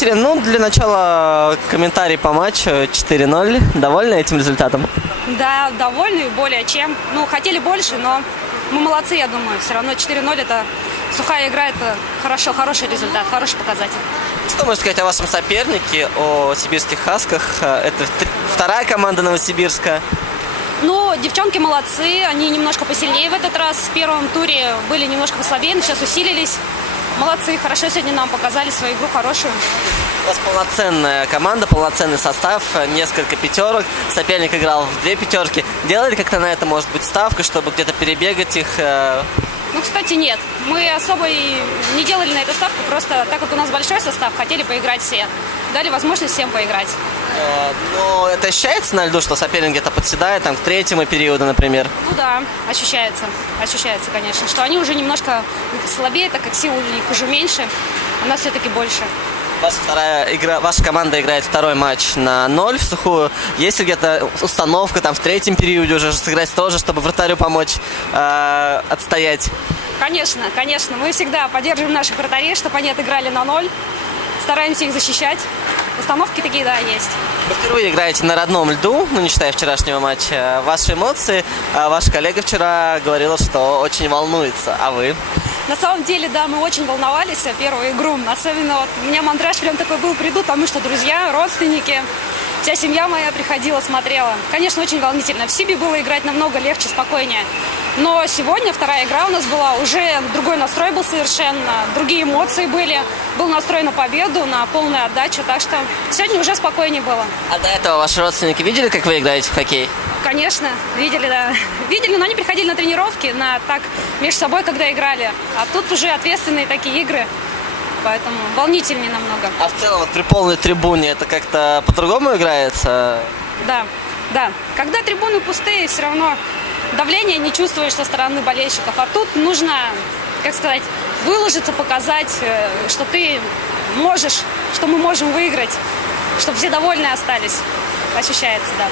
Екатерина, ну, для начала комментарий по матчу 4-0. Довольны этим результатом? Да, довольны более чем. Ну, хотели больше, но мы молодцы, я думаю. Все равно 4-0 это сухая игра, это хороший результат, хороший показатель. Что можно сказать о вашем сопернике, о сибирских хасках? Это вторая команда Новосибирска. Ну, девчонки молодцы, они немножко посильнее в этот раз. В первом туре были немножко послабее, но сейчас усилились. Молодцы, хорошо сегодня нам показали свою игру хорошую. У вас полноценная команда, полноценный состав, несколько пятерок. Соперник играл в 2 пятерки. Делали как-то на это, может быть, ставку, чтобы где-то перебегать их? Ну, кстати, нет. Мы особо и не делали на эту ставку, просто так как у нас большой состав, хотели поиграть все. Дали возможность всем поиграть. Но это ощущается на льду, что соперник где-то подседает, там, к третьему периоду, например? Ну да, ощущается, конечно, что они уже немножко слабее, так как сил у них уже меньше, у нас все-таки больше. Ваша команда играет второй матч на 0 в сухую. Есть ли где-то установка там в третьем периоде уже сыграть тоже, чтобы вратарю помочь отстоять? Конечно. Мы всегда поддерживаем наших вратарей, чтобы они отыграли на 0. Стараемся их защищать. Установки такие, да, есть. Вы впервые играете на родном льду, ну не считая вчерашнего матча. Ваши эмоции? Ваша коллега вчера говорила, что очень волнуется, а вы? На самом деле, да, мы очень волновались первую игру. Особенно вот у меня мандраж прям такой был, приду, потому что друзья, родственники, вся семья моя приходила, смотрела. Конечно, очень волнительно. В Сибе было играть намного легче, спокойнее. Но сегодня вторая игра у нас была, уже другой настрой был совершенно, другие эмоции были. Был настрой на победу, на полную отдачу, так что сегодня уже спокойнее было. А до этого ваши родственники видели, как вы играете в хоккей? Конечно, видели, да. Видели, но они приходили на тренировки, так между собой, когда играли. А тут уже ответственные такие игры, поэтому волнительнее намного. А в целом, вот при полной трибуне это как-то по-другому играется? Да. Когда трибуны пустые, все равно давление не чувствуешь со стороны болельщиков. А тут нужно, как сказать, выложиться, показать, что ты можешь, что мы можем выиграть, чтобы все довольны остались. Ощущается, да.